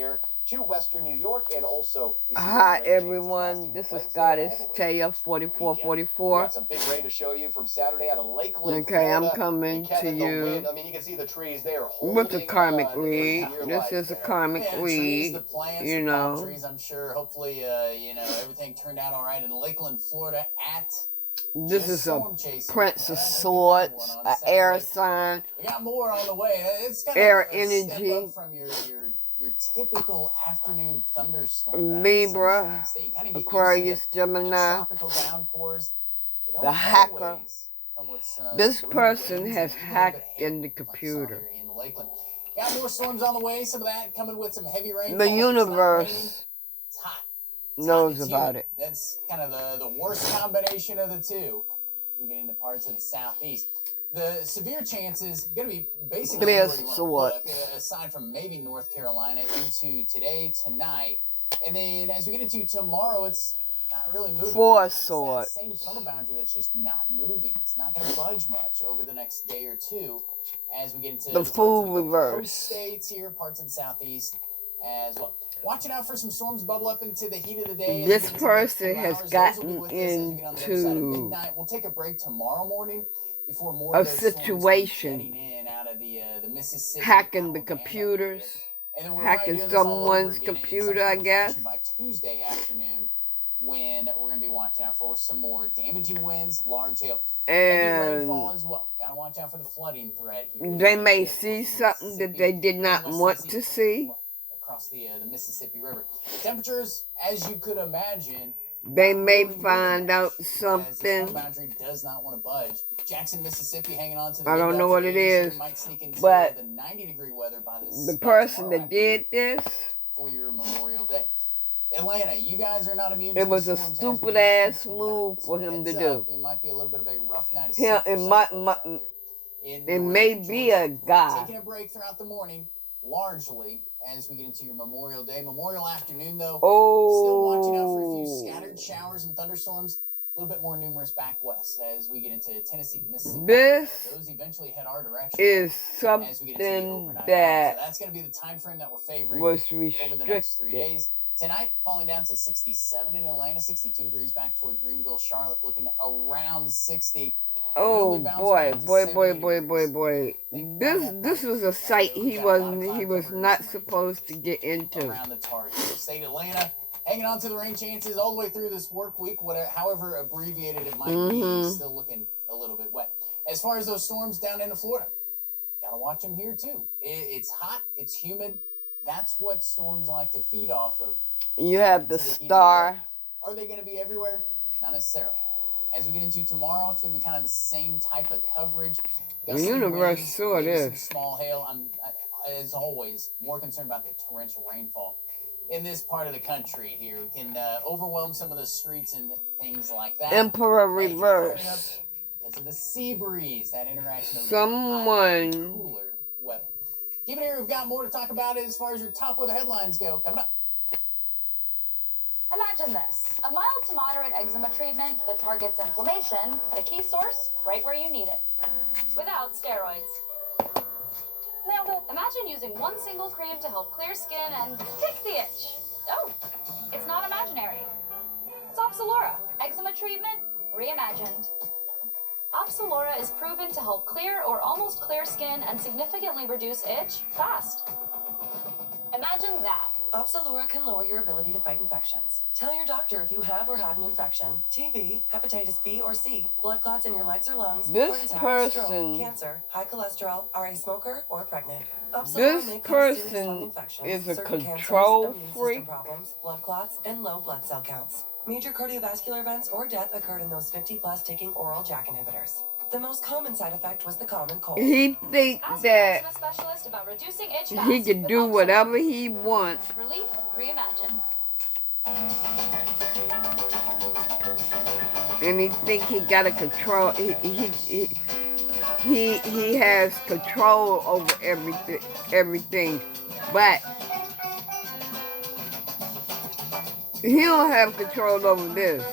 air to western New York, and also hi everyone, this is Goddess Taya 4444. Got some big rain to show you from Saturday out of Lakeland, Okay, Florida. I'm coming to you I mean, you can see the trees. They are with a karmic on read. This is a there. karmic read. Trees, the plants, you the know. palm trees. I'm sure. Hopefully, everything turned out all right in Lakeland, Florida. This is a Prince of Swords, an air sign. We got more on the way. It's kind air of a energy step up from your typical afternoon thunderstorm. Libra, Aquarius, Gemini, tropical downpours. the hacker. This person has hacked in the computer. Got more storms on the way. Some of that coming with some heavy rain. The universe it's hot. knows about it. That's kind of the worst combination of the two. We get into parts of the southeast. The severe chances going to be basically Three of where you want Swords. to look, aside from maybe North Carolina into today, tonight. And then as we get into tomorrow, it's not really moving. Four of It's Swords. that same summer boundary that's just not moving. It's not going to budge much over the next day or two as we get into The Fool parts of the reverse. coast states here, parts of the southeast as well. Watching out for some storms bubble up into the heat of the day. This person has gotten into midnight. We'll take a break tomorrow morning before more a of those storms situation, getting in out of the Mississippi, hacking the Alabama computers, and then we're hacking doing this all over someone's again in computer, some I sort of guess. fashion by Tuesday afternoon, when we're going to be watching out for some more damaging winds, large hail, heavy rainfall and as well. Got to watch out for the flooding threat here. they may see something that they did not want to see. Across the Mississippi River. Temperatures, as you could imagine, They may find out as the something. boundary does not want to budge. Jackson, Mississippi, hanging on to the I don't know what it is, might sneak into but the 90-degree weather by the person that did this, for your Memorial Day. Atlanta, you guys are not immune. it was a stupid ass move for him to do. It might be a little bit of a rough night. It may be a guy. Taking a break throughout the morning, largely as we get into your Memorial Day. Memorial afternoon, though, still watching out for a few scattered showers and thunderstorms. A little bit more numerous back west as we get into Tennessee, Mississippi. This those eventually head our direction is as we get into the something overnight that hours. So that's going to be the time frame that we're favoring was over the next 3 restricted. days. Tonight, falling down to 67 in Atlanta, 62 degrees back toward Greenville, Charlotte, looking around 60. Oh boy. This was a site he was not supposed to get into. Around the target. State Atlanta, hanging on to the rain chances all the way through this work week, whatever, however abbreviated it might be, still looking a little bit wet. As far as those storms down into Florida, gotta watch them here too. It's hot, it's humid. That's what storms like to feed off of. You have the star. Are they going to be everywhere? Not necessarily. As we get into tomorrow, it's going to be kind of the same type of coverage. The universe sure it some is. small hail. I'm, as always, more concerned about the torrential rainfall in this part of the country here. It can overwhelm some of the streets and things like that. Emperor reverse. Because of the sea breeze, that interaction of Someone cooler weather. Keep it here. We've got more to talk about as far as your top of the headlines go. Coming up. Imagine this, a mild to moderate eczema treatment that targets inflammation at a key source right where you need it, without steroids. Nailed it. Imagine using one single cream to help clear skin and kick the itch. Oh, it's not imaginary. It's Opzelura, eczema treatment reimagined. Opzelura is proven to help clear or almost clear skin and significantly reduce itch fast. Imagine that. Opzelura can lower your ability to fight infections. Tell your doctor if you have or had an infection, TB, hepatitis B or C, blood clots in your legs or lungs, This heart attack, person- stroke, cancer, high cholesterol, are a smoker or pregnant. Opzelura This may cause serious person lung infections, is a certain control cancers, immune freak. system problems, blood clots, and low blood cell counts. Major cardiovascular events or death occurred in those 50 plus taking oral JAK inhibitors. The most common side effect was the common cold. He thinks Ask that your eczema specialist about reducing itch he fast can with do Opzelura. whatever he wants. Relief reimagined. And he think he got a control. He has control over everything, but he don't have control over this.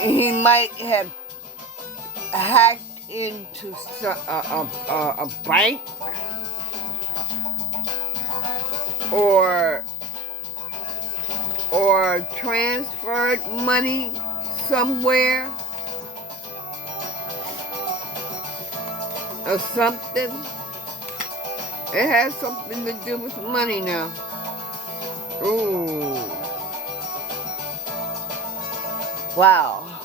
He might have hacked into a bank or transferred money somewhere or something. It has something to do with money now. Ooh. Wow.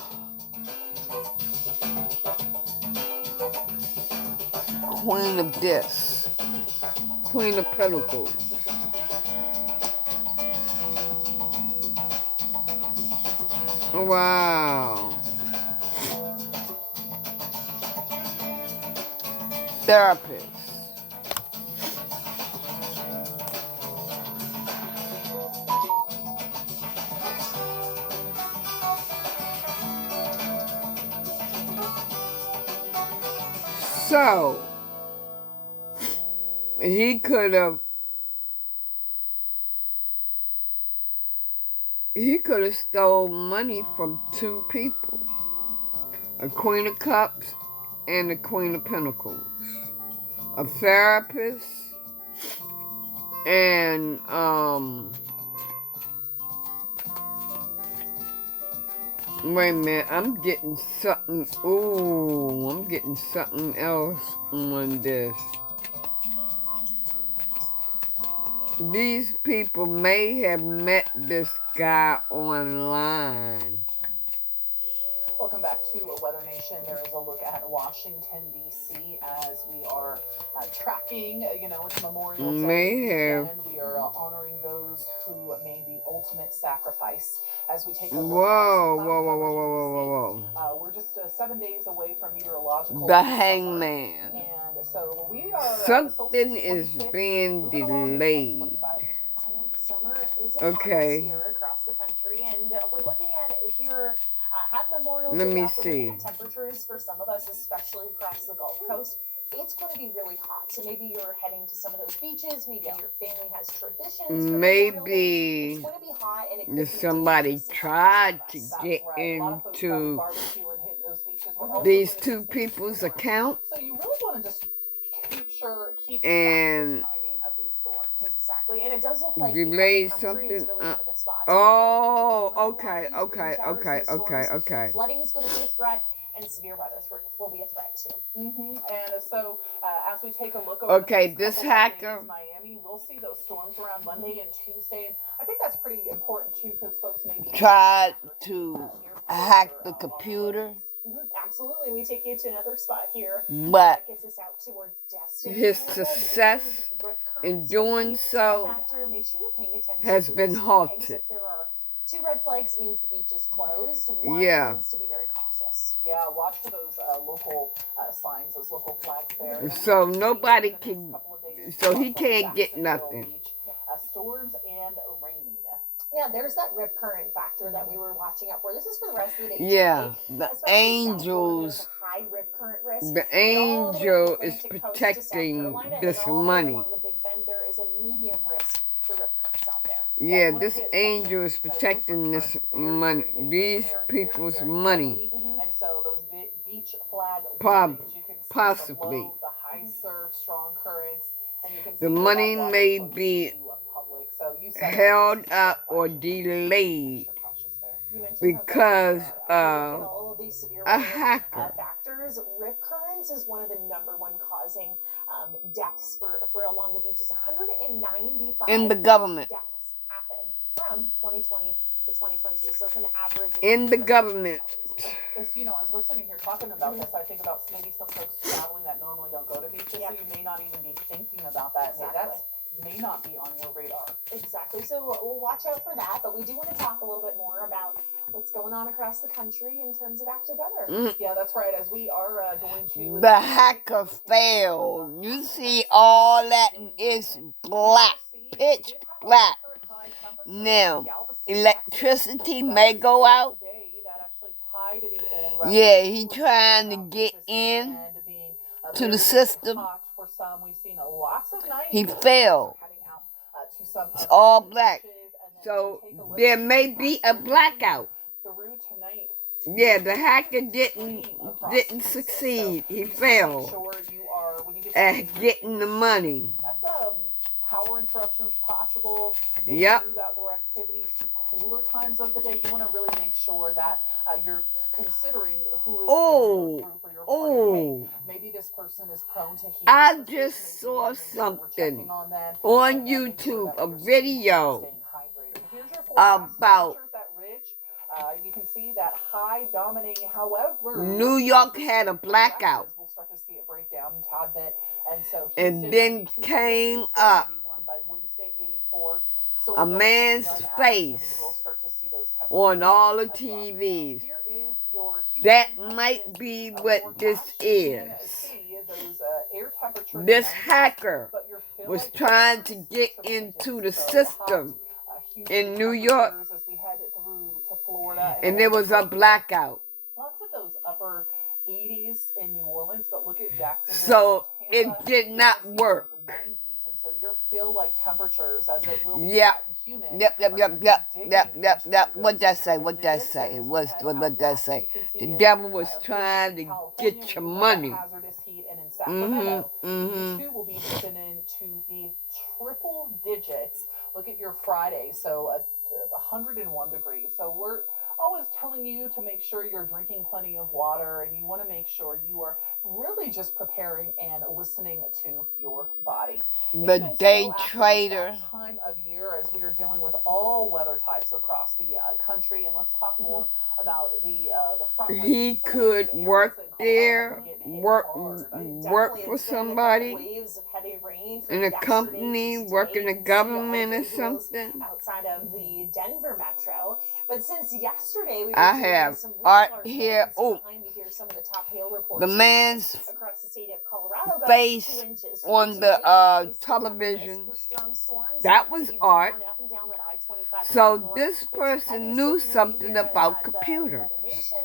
Queen of this. Queen of Pentacles. Wow. Therapist. So, he could have stole money from two people. A Queen of Cups and a Queen of Pentacles. A therapist and wait a minute, I'm getting something. Ooh, I'm getting something else on this. These people may have met this guy online. Welcome back to Weather Nation. There is a look at Washington, D.C. as we are tracking, it's Memorial Day weekend. We are honoring those who made the ultimate sacrifice as we take a look Whoa. we're just 7 days away from meteorological The summer. Hangman. And so we are... Something is being delayed. Summer is Okay. here across the country, and we're looking at if you're have Memorial Let Day me off, we're looking see. at temperatures for some of us, especially across the Gulf Coast. It's going to be really hot, so maybe you're heading to some of those beaches. Maybe your family has traditions. For Memorial Day. Maybe It's going to be hot, and it could be somebody dangerous and tried hot to for us. get A lot of folks probably into barbecue and hitting those beaches. We're also these going to two see people's storms. account. So you really want to just keep And- track of the timing of these storms. Exactly, and it does look like Delay the country is something, really one of the spots. Oh, where okay. Flooding is going to be a threat, and severe weather will be a threat too. And so as we take a look over Okay, the next this couple of hacker- days, Miami, we'll see those storms around Monday and Tuesday, and I think that's pretty important too because folks may be Tried to hack the computer, Absolutely, we take you to another spot here. but That gets us out towards Destin. his Florida. success Rip in currents doing will be a so factor. Make sure you're paying attention has to been those flags. halted. If there are 2 red flags, means the beach is closed. 1 Yeah. means to be very cautious. Yeah, watch for those local signs, those local flags there. So nobody In the next can- couple of days, so he from can't get Jacksonville nothing. Beach, storms and rain. Yeah, there's that rip current factor that we were watching out for. This is for the rest of the day. Yeah, today. the Especially South Florida, angels, there's a high rip current risk. the And all the way angel from is Atlantic coast to South protecting Carolina, and this all the way money. along the Big Bend, there is a medium risk for rip currents out there. Yeah, this angel is protecting this money, these people's money. And so those beach flag Prob- warnings, you can see possibly. the low, the high surf, strong currents, and you can see The that money water may close be to public. So you said held up or delayed You mentioned because how of all of these severe a weather, hacker. factors. Rip currents is one of the #1 causing deaths for along the beaches. 195 In the government. deaths happen from 2020 to 2022. So it's an average. of In the government. As as we're sitting here talking about this, I think about maybe some folks traveling that normally don't go to beaches, Yeah. so you may not even be thinking about that. Exactly. That may not be on your radar. Exactly. So we'll watch out for that. But we do want to talk a little bit more about what's going on across the country in terms of active weather. Yeah, that's right. As we are going to The hacker failed. You see all that is black, pitch black. Now, electricity may go out. Yeah, he trying to get in to the system. He failed. It's all black. So there may be a blackout. Yeah, the hacker didn't succeed. He failed at getting the money. That's power interruptions possible. Maybe Yep. move outdoor activities to cooler times of the day. You want to really make sure that you're considering who is in your group or your party. Hey, maybe this person is prone to heat. I illnesses. just Maybe saw we wanna make sure we're something checking on them on and making sure YouTube, that a we're video staying hydrated. Here's your forecast. about Temperatures that ridge. You can see that high dominating. However, New York had a blackout. we'll start to see it break down a tad bit. And so and Houston, then 92 by came Wednesday, up 81 by Wednesday, 84. So a we're going man's to run out, face and we'll start to see those on all the temperatures above. TVs. Here is your That Houston might Texas, be what this forecast. You can is. see those air temperature This numbers, hacker but your feel was like trying to temperatures get triple into the digits. So system hot, humid in New York, temperatures as we head through to Florida and there was a blackout. lots of those upper 80s in New Orleans, but look at Jacksonville. So and Tampa, it did you're not gonna see work. those in 90s, and so your feel like temperatures as it will be Yep. hot and humid. Yep. are gonna be digging into What that say? those What that digits, say? and as we What head that out west, say? you can see The it, devil was appears trying in to California, get your we have that money. hazardous heat, and in Sacramento, Mm-hmm. you too will be dipping into the triple digits. Look at your Friday, so 101 degrees. So we're always telling you to make sure you're drinking plenty of water, and you want to make sure you are really just preparing and listening to your body. The Even day so, after this trader. time of year, as we are dealing with all weather types across the country, and let's talk more about the front lines He and some of could these areas work that Colorado there, have been getting hit work hard. for Definitely, it's been a couple somebody waves of heavy rain from in a yesterday company, to work today. in You the can see all the government or visuals something. outside of the Denver metro. But since yesterday, we were I dealing have with some really art large here. rains. Oh, Behind me here, some of the top hail reports the we had man's across the state of Colorado got face 2 inches. on Tonight, the we still have a risk television. for strong storms. That You can was see art. down, up and down that I-25 So corridor. this It's person heavy knew soaking rain something here about at the computers. Weather Nation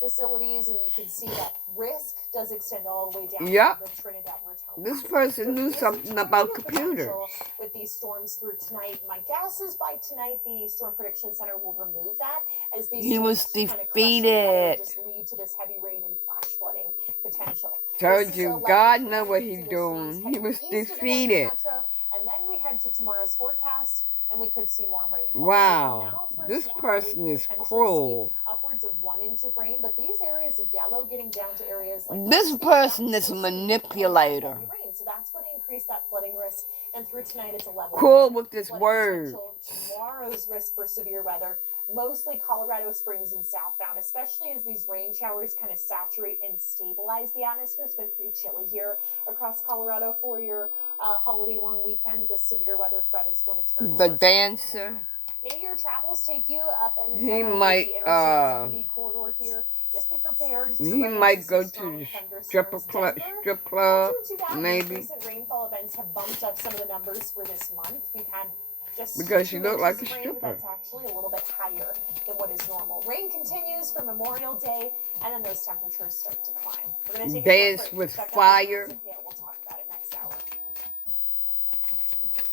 facilities, and you can see that risk does extend all the way down Yep. to the Trinidad Raton This Valley. person There knew is a something about tornado computers. potential with these storms through tonight. My guess is by tonight the Storm Prediction Center will remove that as these He was storms kinda cluster together and defeated. just lead to this heavy rain and flash flooding potential. Told This is you, 11 God p.m. know what You he's can see those storms doing. He heading was east of the Denver defeated. metro, and then we head to tomorrow's forecast, and we could see more rainfall. Wow, So now through this tomorrow, person we could is potentially see cruel. upwards of 1 inch of rain, but these areas of yellow getting down to areas like This person is a manipulator. heavy rain. So that's going to increase that flooding risk. And through tonight, it's a level Cruel 1 with his flooding words. potential. Tomorrow's risk for severe weather, mostly Colorado Springs and southbound, especially as these rain showers kind of saturate and stabilize the atmosphere. It's been pretty chilly here across Colorado for your holiday long weekend. The severe weather threat is going to turn The towards dancer. Maybe your travels take you up and He down might, the Interstate 70 corridor here. Just be prepared to He run might into go some to strong the thunderstorms. Denver, strip club, not too bad. maybe. Recent rainfall events have bumped up some of the numbers for this month. We've had just Because she 2 looked like inches a of rain, but stripper. that's actually a little bit higher than what is normal. Rain continues for Memorial Day, and then those temperatures start to climb. We're going to take a Dance quick break. with Check out fire. the news and hail. We'll talk about it next hour.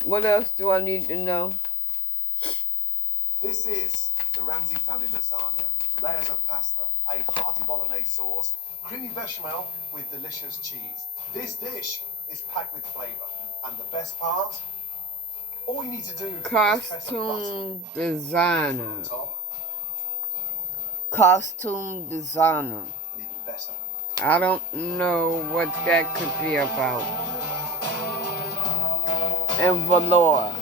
What else do I need to know? This is the Ramsey family lasagna. Layers of pasta, a hearty bolognese sauce, creamy bechamel with delicious cheese. This dish is packed with flavour. And the best part? All you need to do is press a button Costume designer. on top, Costume designer. and even better. I don't know what that could be about. And velour.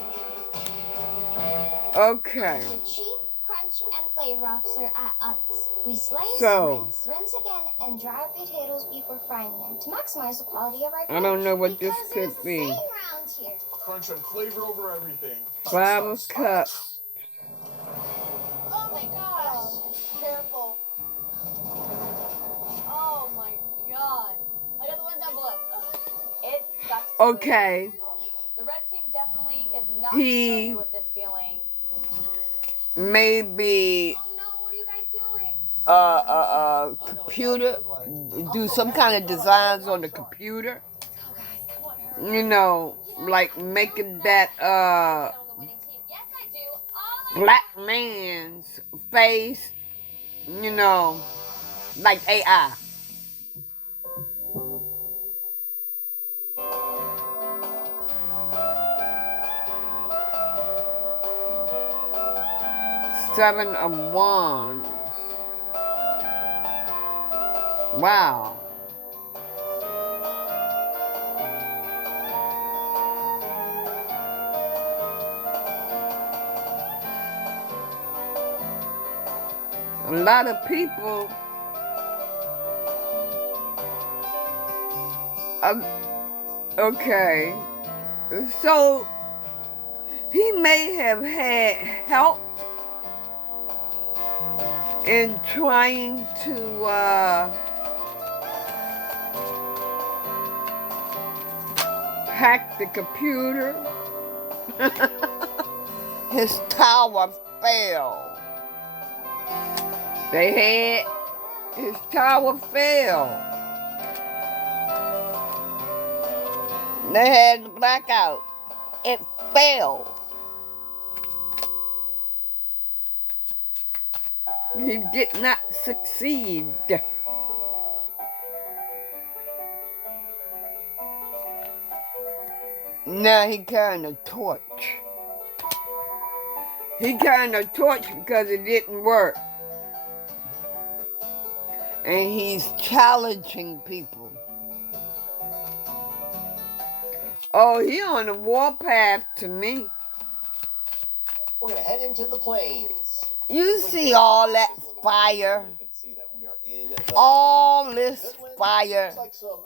Okay. The cheap crunch and flavor officer at Utz. We slice, So. rinse again, and dry our potatoes before frying them to maximize the quality of our I don't know what this because there's could the be. saying round here. Crunch and flavor over everything. 5 cups. Oh my gosh! Careful. Oh my god. I got the ones down below. It sucks. to Okay. lose. The red team definitely is not He- familiar with this feeling. Maybe Oh no! What are you guys doing? computer, do some kind of designs on the computer. Oh guys, come on, hurry. You know, like making that On the winning team. Yes, I do. All I black man's face, you know, like AI. Seven of Wands. Wow. A lot of people okay. So he may have had help in trying to hack the computer. His tower fell. His tower fell. They had the blackout. It fell. He did not succeed. Now he carrying a torch. He carrying a torch because it didn't work. And he's challenging people. Oh, he on the warpath to me. We're going to head into the plains. You see all that fire? You can see that we are in the All this fire. Looks like some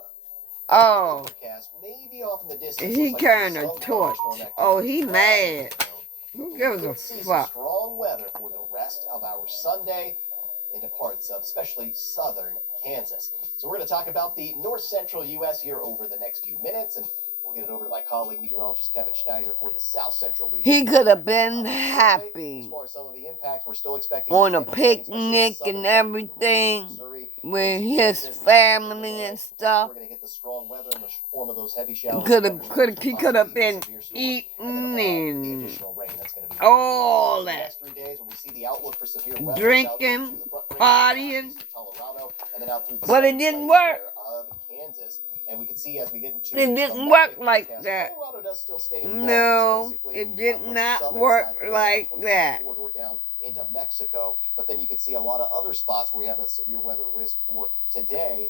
Oh, overcast, maybe off in the distance. he Looks like carrying a some torch. thunderstorm activity. Oh, he mad. Who gives a Could see some fuck? strong weather for the rest of our Sunday into parts of especially southern Kansas. So we're going to talk about the north central U.S. here over the next few minutes, and we'll get it over to my colleague meteorologist Kevin Schneider for the south central region. He could have been As happy far as some of the impacts, we're still expecting on a to get rain, especially picnic southern and Kansas, everything Missouri, with into his Kansas, family Illinois. and stuff. We're going to get the strong weather in the form of those heavy showers. He could have been eating and all that. Next 3 days when we see the outlook for severe weather, Drinking, partying, Colorado, and then out through the but it southern didn't plains work. there of Kansas. And we can see as we get into It the didn't Monday work like forecast, that. Colorado does still stay involved. No, It's basically, it did from the not southern work side of the like 25 that. corridor down into Mexico. But then you can see a lot of other spots where we have that severe weather risk for today.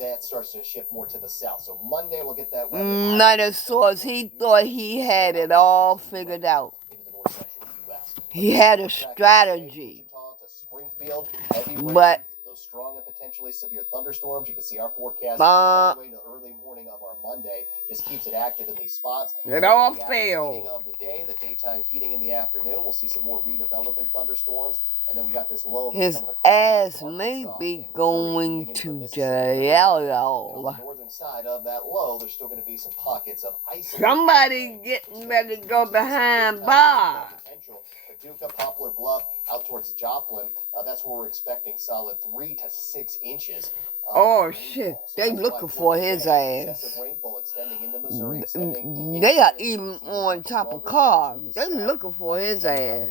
That starts to shift more to the south. So Monday we'll get that weather. Not as source. He thought he had it all figured out. Into the north central U.S. He had a strategy. Wichita to Springfield, heavy rain, But those strong and potentially severe thunderstorms. You can see our forecast all the way to the early morning of our Monday. Just keeps it active in these spots. it all The failed. heating of the day, the daytime heating in the afternoon. We'll see some more redeveloping thunderstorms, and then we got this low. His coming across ass Arkansas may and be Missouri, going moving into the to Mississippi River. On jail. the northern side of that low, there's still going to be some pockets of ice. Somebody getting ready to go behind bars. Paducah, Poplar Bluff, out towards Joplin. That's where we're expecting solid 3 to 6 inches. Oh shit, they looking for his ass. They are even on top of cars. They looking for his ass.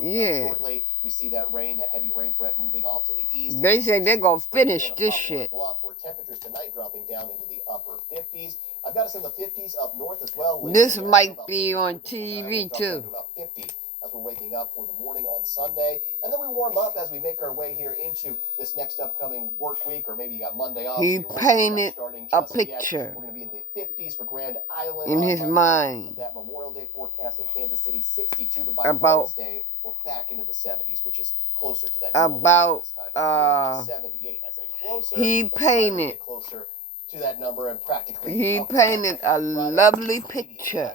Yeah. We see that rain, that heavy rain threat moving off to the east. They say they're gonna finish this shit. Bluff, where temperatures tonight dropping down into the upper 50s. I've got us in the 50s up north as well. This might be on TV too. About 50 as we're waking up for the morning on Sunday. And then we warm up as we make our way here into this next upcoming work week, or maybe you got Monday off. He painted a picture We're going to be in the 50s for Grand Island. in his mind That Memorial Day forecast in Kansas City, 62, but by about Wednesday, we're back into the 70s, which is closer to that. about 78. I say closer. he but finally painted get closer to that number and practically. he up painted a lovely picture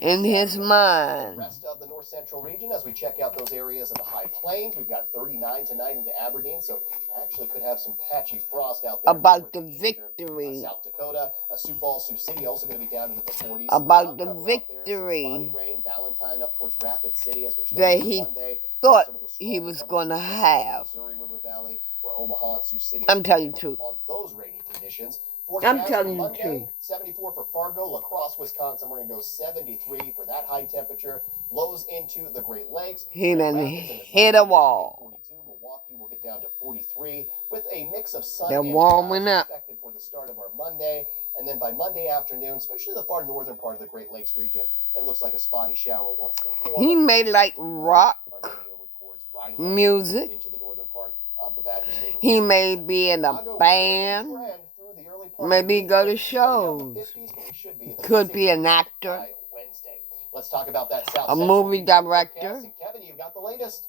in his The mind rest of the north central region, as we check out those areas in the high plains, we've got 39 tonight into Aberdeen, so actually could have some patchy frost out there. about the northeastern, victory. South Dakota, Sioux Falls, Sioux City, also going to be down into the 40s. About the Cover out there, some victory spotty rain, Valentine up towards Rapid City as we're that starting he Monday. thought Some of those he stronger was numbers gonna in the have. Missouri River Valley, where Omaha and Sioux City. I'm telling you the truth. On those rainy conditions. I'm Forecast telling you the Monday, truth. 74 for Fargo, La Crosse, Wisconsin. We're going to go 73 for that high temperature. Lows into the Great Lakes. He Grand done Rapids and hit a wall. 42. Milwaukee will get down to 43 with a mix of sun They're and warming clouds up. expected for the start of our Monday. And then by Monday afternoon, especially the far northern part of the Great Lakes region, it looks like a spotty shower wants to form. He made like rock. Or maybe over towards Rhineland music. into the northern part of the Badger State. He may be in a Chicago band. will trend through the early part Maybe of the go to week, starting out in the shows. 50s, but we should be in the Could be 60s an actor, by Wednesday. Let's talk about that South a Central movie region forecast. director. And Kevin, you've got the latest.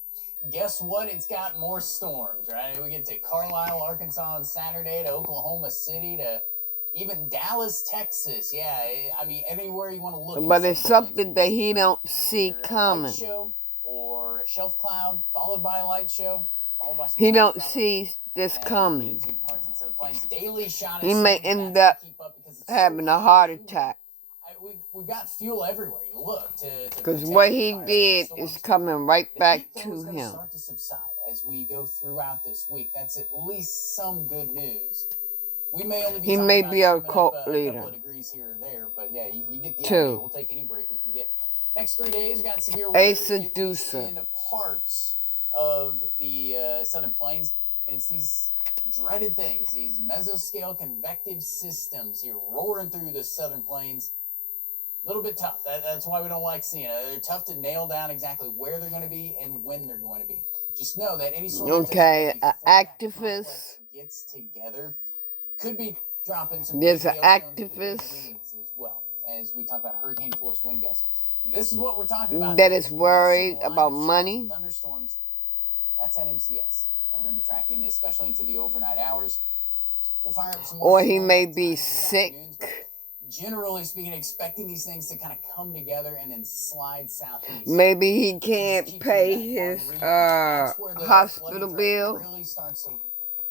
Guess what? It's got more storms, right? We get to Carlisle, Arkansas on Saturday, to Oklahoma City, to even Dallas, Texas. Yeah, I mean, anywhere you want to look. But it's something that he don't see Either a light coming. show or a shelf cloud, followed by a light show, followed by some He light don't showers. see this As we get coming. into parts instead of planes. Daily shot He of may storms, and end that's up to keep up because it's so having a hot heart and humid. attack. We've got fuel everywhere you look to Because protect what the he fire did storms. is coming right The back heat, though, to is going to him. start to subside as we go throughout this week. That's at least some good news. We may only be He talking may about be a coming up cult a couple leader. of degrees here or there, but yeah, you get the Two. idea. We'll take any break we can get. Next 3 days, we got severe weather A at least seducer. in parts of the southern plains, and it's these dreaded things, these mesoscale convective systems here roaring through the southern plains. A little bit tough. That's why we don't like seeing it. They're tough to nail down exactly where they're going to be and when they're going to be. Just know that any sort of Okay, before an that activist. complex gets together could be dropping some There's big an hailstones with activist winds as well, as we talk about hurricane force wind gusts. And this is what we're talking about. that today. is We're worried seeing a line about of showers money. and thunderstorms. That's at MCS. And we're going to be tracking, especially into the overnight hours. We'll fire up some more Or he storms may at be times in the sick. afternoons, but generally speaking, expecting these things to kind of come together and then slide southeast. Maybe he Just can't keeps pay you in that his artery. That's where the hospital flooding threat bill. really starts to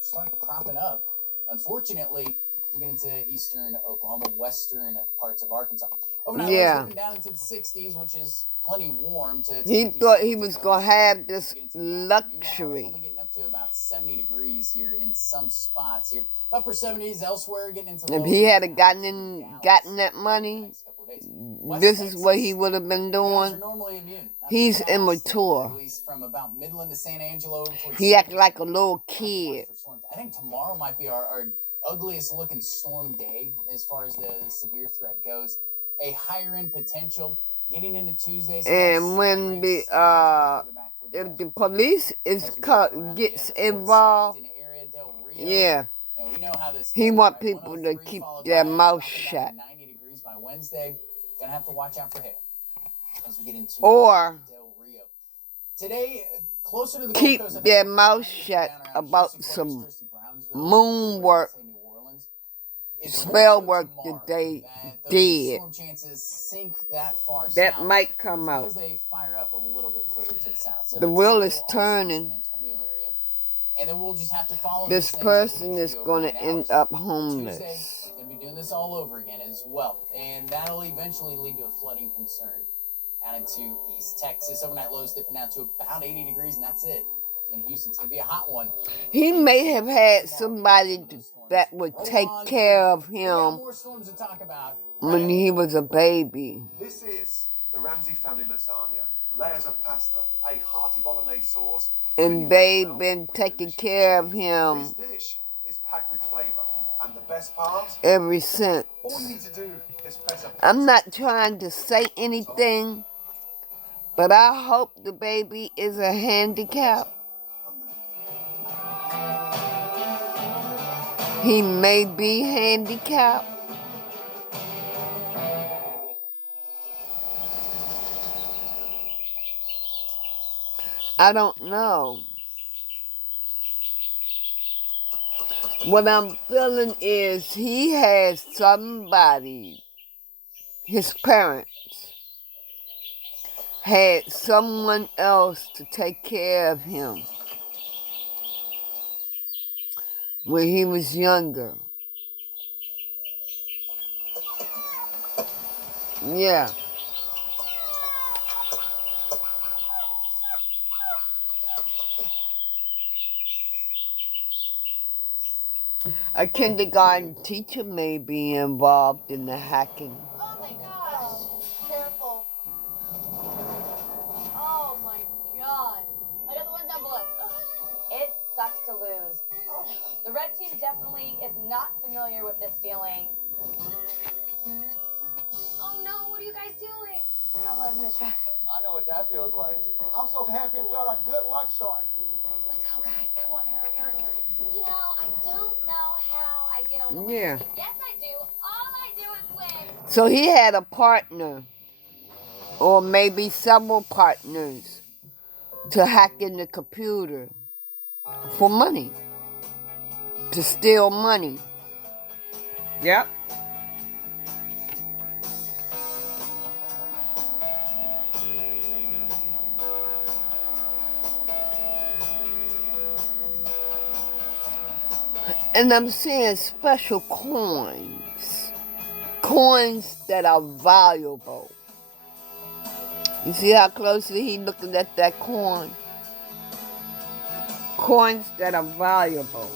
start cropping up. Unfortunately, we get into eastern Oklahoma, western parts of Arkansas. Overnight lows Yeah. dipping down into the 60s, which is plenty warm to He get these thought he storms was going. going to have this Get into the afternoon hours, luxury. only getting up to about 70 degrees here in some spots here. Upper 70s elsewhere, getting into If low he had 80s gotten that the money, next couple of days. West this is what he Texas, would have been you guys are doing. normally immune. Not He's too fast, immature. at least from about Midland to San Angelo. towards He acted San like a Antonio. little Not to watch kid. for storms. I think tomorrow might be our ugliest looking storm day as far as the severe threat goes. A higher end potential getting into Tuesday. So And when the if the police gets involved, yeah, and we know how this he goes, want right? people to 103 keep followed their by mouth dropping down shut. to 90 degrees by Wednesday. Gonna have to watch out for hail as we get into Or Del Rio. Today, closer to the keep Gold Coast, I think their we're mouth down shut around about Houston, some Corpus Christi, Brownsville, moon work, say New Orleans. It's more spell so work tomorrow that they that those did. storm chances sink that far That south. might It's come out. because they fire up a little bit further to the south. So The they wheel take is a little off in the turning. San Antonio area. And then we'll just have to follow This these things person over is the going to overnight end hours. up Tuesday, homeless. going to be doing this all over again as well. And that'll eventually lead to a flooding concern out into East Texas. Overnight lows dipping down to about 80 degrees, and that's it. In Houston, it's going to be a hot one. He may have had somebody that would take care of We got him more storms to talk about. when he was a baby. This is the Ramsey family lasagna. Layers of pasta, a hearty bolognese sauce. And they've been taking care of him This dish is packed with flavor. And the best part, ever since. all you need to do is press a I'm not trying to say anything, but I hope the baby is a handicap. He may be handicapped. I don't know. What I'm feeling is he has somebody, his parents, had someone else to take care of him when he was younger. Yeah. A kindergarten teacher may be involved in the hacking. Oh my gosh. Careful. Oh my god. I got the ones down below. It sucks to lose. The red team definitely is not familiar with this feeling. Oh no, what are you guys doing? I'm loving this track. I know what that feels like. I'm so happy and got a good luck charm. Let's go, guys. Come on, hurry. You know, I don't know how I get on the Yeah. team. Yes, I do. All I do is win. So he had a partner, or maybe several partners, to hack in the computer for money, to steal money. Yep. And I'm seeing special coins. Coins that are valuable. You see how closely he's looking at that coin? Coins that are valuable.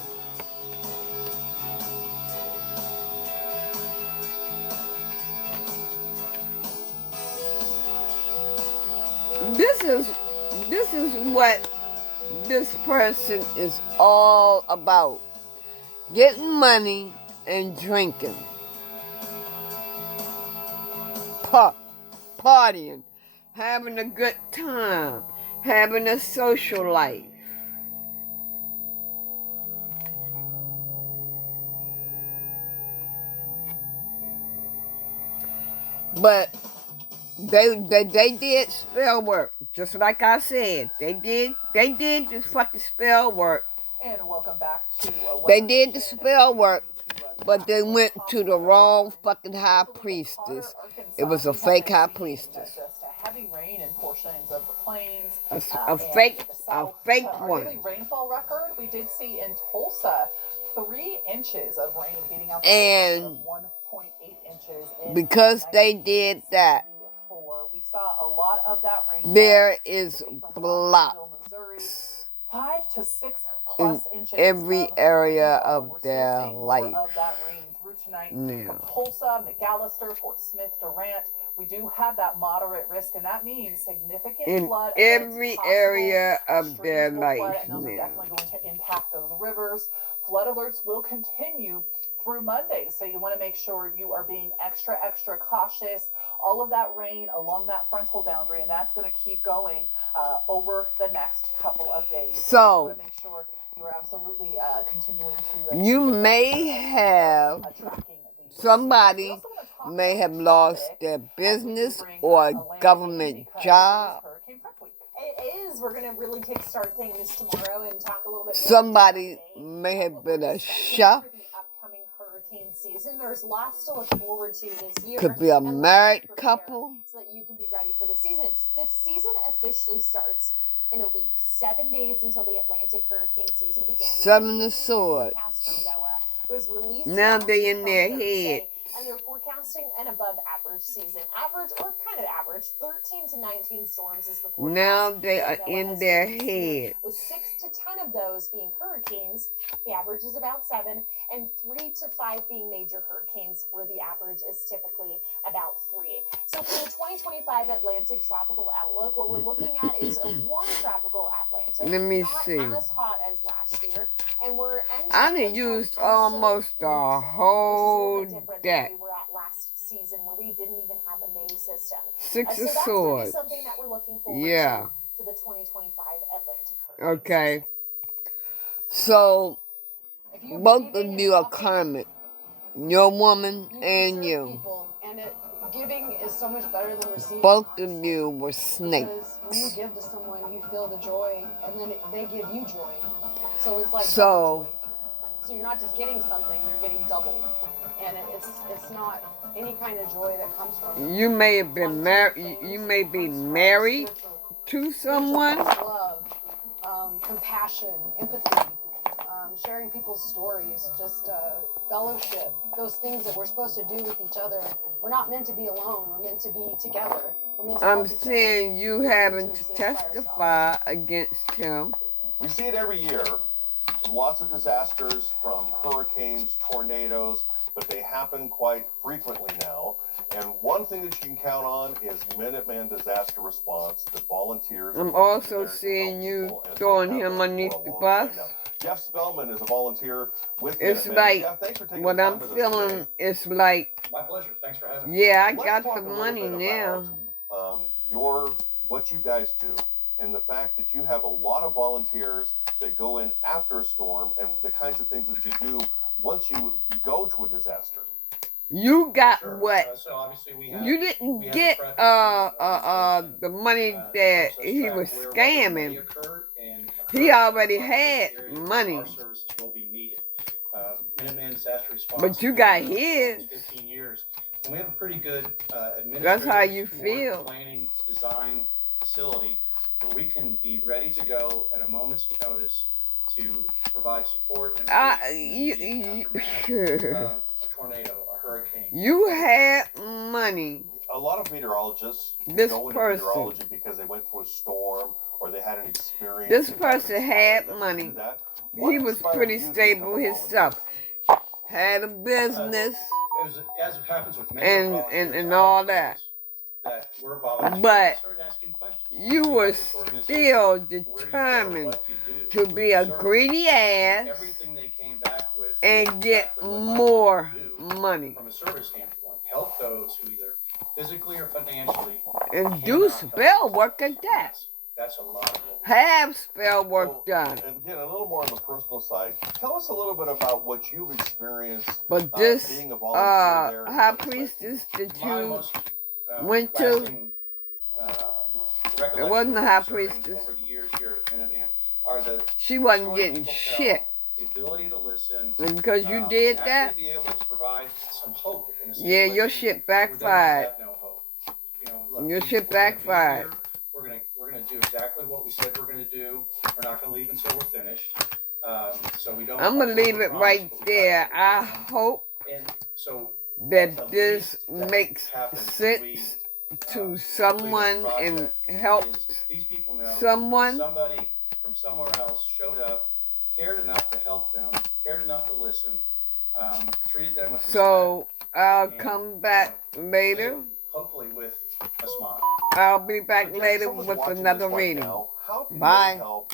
This is what this person is all about. Getting money and drinking. Partying. Having a good time. Having a social life. But they did spell work. Just like I said. They did this fucking spell work. And welcome back to They did the spell work, but they went to the wrong fucking high priestess. It was a fake high priestess. Just a heavy rain in portions of the plains. A fake one. Daily rainfall record we did see in Tulsa, 3 inches of rain, beating out the And 1.8 inches. Because they did that, we saw a lot of that rain. there is blocks 5 to 6 in plus inches every of area rainfall. of We're still their seeing more life. of that rain through tonight. Yeah. From Tulsa, McAllister, Fort Smith, Durant, we do have that moderate risk, and that means significant In flood every events area possible. of their Streams will flood, life and those are now. definitely going to impact those rivers. Flood alerts will continue through Monday, so you want to make sure you are being extra cautious. All of that rain along that frontal boundary, and that's going to keep going over the next couple of days. So, you want to make sure you are absolutely continuing to. You may have somebody may have lost their business or a government job. It is. We're going to really kickstart things tomorrow and talk a little bit more. Somebody may have been a chef. Upcoming hurricane season. There's lots to look forward to this year. Could be a married couple. So that you can be ready for the season. The season officially starts in a week. 7 days until the Atlantic hurricane season begins. 7 of Swords. Was released Now they in their Thursday, head. and they're forecasting an above average season. Average, or kind of average, 13 to 19 storms is the forecast. Now they are that in has their been considered, head. With 6 to 10 of those being hurricanes, the average is about 7, and 3 to 5 being major hurricanes, where the average is typically about 3. So for the 2025 Atlantic Tropical Outlook, what we're looking at is a warm tropical Atlantic. Let me not see. as hot as last year, and we're entering I done used almost a whole deck. we were at last season, where we didn't even have a May system. 6 So of that's gonna be Swords. something that we're looking forward Yeah. to the 2025 Atlantic hurricane Okay. season. So, If you're both of giving you and are helping, karmic. Your woman you can and serve you. people, and giving is so much better than receiving. Both of honestly. you were snakes. Because when you give to someone, you feel the joy, and then they give you joy. So it's like So, double joy. So you're not just getting something, you're getting double. And it's not any kind of joy that comes from you may have been married. You may be married to someone. love, compassion, empathy, sharing people's stories, just fellowship, those things that we're supposed to do with each other. We're not meant to be alone. We're meant to be together. We're meant to I'm help each other. saying you having to testify against him. We see it every year. Lots of disasters from hurricanes, tornadoes, but they happen quite frequently now. And one thing that you can count on is Minuteman Disaster Response, the volunteers. I'm also seeing you throwing him underneath the bus. Jeff Spellman is a volunteer with It's Minuteman. like, Jeff, thanks for taking what the time I'm with us feeling today. is like, My pleasure. Thanks for having me. yeah, I Let's got talk the a little money bit now. about, your what you guys do and the fact that you have a lot of volunteers that go in after a storm and the kinds of things that you do once you go to a disaster. You got Sure. what? So obviously we have, You didn't we have get a prep the money that that helps us he track was where weather may scamming. occur and He occur already in had areas where money. our services will be needed. Minuteman Disaster Response. But you has got been around for his. 15 years, and we have a pretty good That's how you administrative, feel. support, planning, design facility where we can be ready to go at a moment's notice to provide support and relief in the aftermath of a tornado, a hurricane. You had money. A lot of meteorologists This go into person. meteorology because they went through a storm or they had an experience. This that kind of person inspired had them to money. do that. What He was inspired pretty you to stable become a himself. Had a business As it happens with many volunteers, and I all have that. friends that were volunteers. But I started asking questions. you Tell me were about this organization, still where you go, determined what you do, to who be you a serve. greedy And ass everything they came back with and was get exactly what I more wanted to do money. from a service standpoint. Help those who either physically or financially And do cannot help spell work at that. That's a lot of what we Have spell work So, done. and again, a little more on the personal side. Tell us a little bit about what you've experienced But this being a volunteer there. and high what it's like. priestess that My you most went to, lasting, recollection it wasn't a of high serving priestess. over the years here at Minuteman are the She wasn't stories getting people shit. tell, the ability to listen, And because you and did actually that, be able to provide some hope in a yeah, your situation shit where they backfired. have no hope. You know, look, Your shit we're gonna be backfired. here, We're gonna do exactly what we said we're gonna do. We're not gonna leave until we're finished. So we don't. I'm gonna leave it right there. I hope And so that the this least that makes happens when sense we, to complete a someone and project helps is these people know that someone. somebody from somewhere else showed up, cared enough to help them, cared enough to listen, treated them with So I'll and, come back later. hopefully with a smile. I'll be back Again, later someone's with watching another this right reading. now. How can Bye. they help